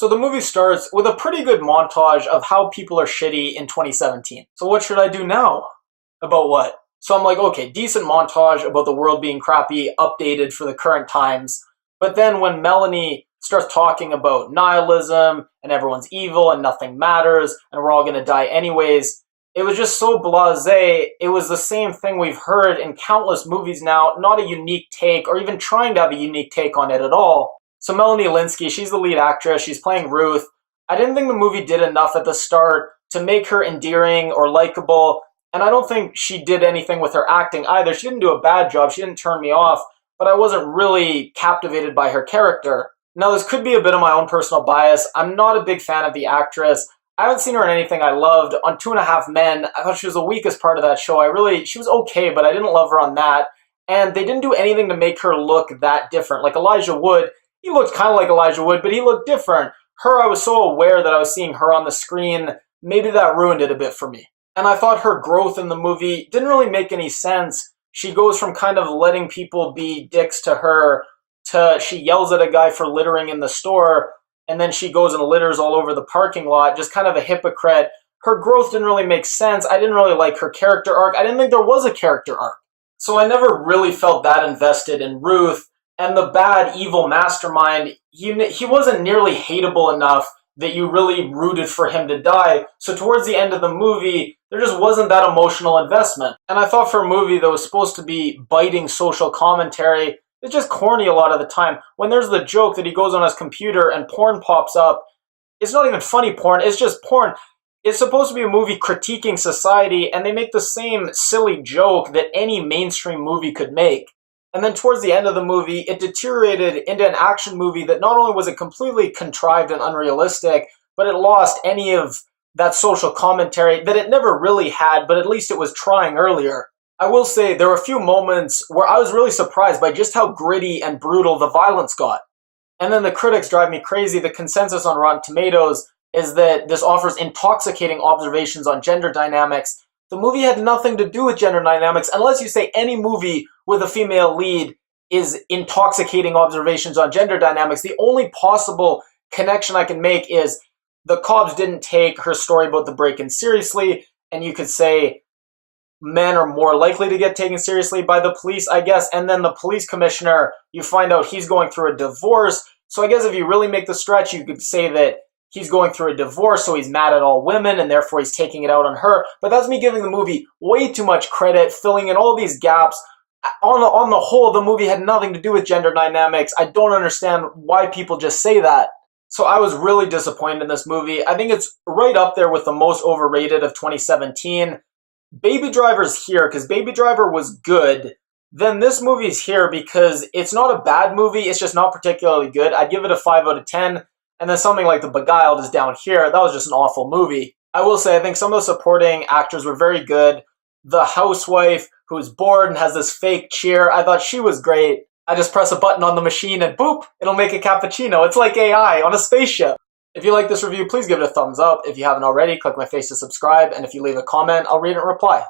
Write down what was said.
So the movie starts with a pretty good montage of how people are shitty in 2017. So what should I do now? About what? So I'm like, okay, decent montage about the world being crappy, updated for the current times. But then when Melanie starts talking about nihilism and everyone's evil and nothing matters and we're all going to die anyways, it was just so blasé. It was the same thing we've heard in countless movies now, not a unique take or even trying to have a unique take on it at all. So Melanie Lynskey, she's the lead actress, she's playing Ruth. I didn't think the movie did enough at the start to make her endearing or likable, and I don't think she did anything with her acting either. She didn't do a bad job, she didn't turn me off, but I wasn't really captivated by her character. Now, this could be a bit of my own personal bias. I'm not a big fan of the actress. I haven't seen her in anything I loved. On Two and a Half Men, I thought she was the weakest part of that show. She was okay, but I didn't love her on that. And they didn't do anything to make her look that different. Like Elijah Wood, he looked kind of like Elijah Wood, but he looked different. Her, I was so aware that I was seeing her on the screen. Maybe that ruined it a bit for me. And I thought her growth in the movie didn't really make any sense. She goes from kind of letting people be dicks to her to she yells at a guy for littering in the store, and then she goes and litters all over the parking lot, just kind of a hypocrite. Her growth didn't really make sense. I didn't really like her character arc. I didn't think there was a character arc. So I never really felt that invested in Ruth. And the bad, evil mastermind, he wasn't nearly hateable enough that you really rooted for him to die. So towards the end of the movie, there just wasn't that emotional investment. And I thought for a movie that was supposed to be biting social commentary, it's just corny a lot of the time. When there's the joke that he goes on his computer and porn pops up, it's not even funny porn, it's just porn. It's supposed to be a movie critiquing society, and they make the same silly joke that any mainstream movie could make. And then towards the end of the movie, it deteriorated into an action movie that not only was it completely contrived and unrealistic, but it lost any of that social commentary that it never really had, but at least it was trying earlier. I will say there were a few moments where I was really surprised by just how gritty and brutal the violence got. And then the critics drive me crazy. The consensus on Rotten Tomatoes is that this offers intoxicating observations on gender dynamics. The movie had nothing to do with gender dynamics, unless you say any movie with a female lead is intoxicating observations on gender dynamics. The only possible connection I can make is the cops didn't take her story about the break-in seriously, and you could say men are more likely to get taken seriously by the police, I guess. And then the police commissioner, you find out he's going through a divorce. So I guess if you really make the stretch, you could say that he's going through a divorce, so he's mad at all women, and therefore he's taking it out on her. But that's me giving the movie way too much credit, filling in all these gaps. On the whole, the movie had nothing to do with gender dynamics. I don't understand why people just say that. So I was really disappointed in this movie. I think it's right up there with the most overrated of 2017. Baby Driver's here because Baby Driver was good. Then this movie's here because it's not a bad movie, it's just not particularly good. I'd give it a 5 out of 10. And then something like The Beguiled is down here. That was just an awful movie. I will say, I think some of the supporting actors were very good. The housewife who's bored and has this fake cheer, I thought she was great. I just press a button on the machine and boop, it'll make a cappuccino. It's like AI on a spaceship. If you like this review, please give it a thumbs up. If you haven't already, click my face to subscribe. And if you leave a comment, I'll read it and reply.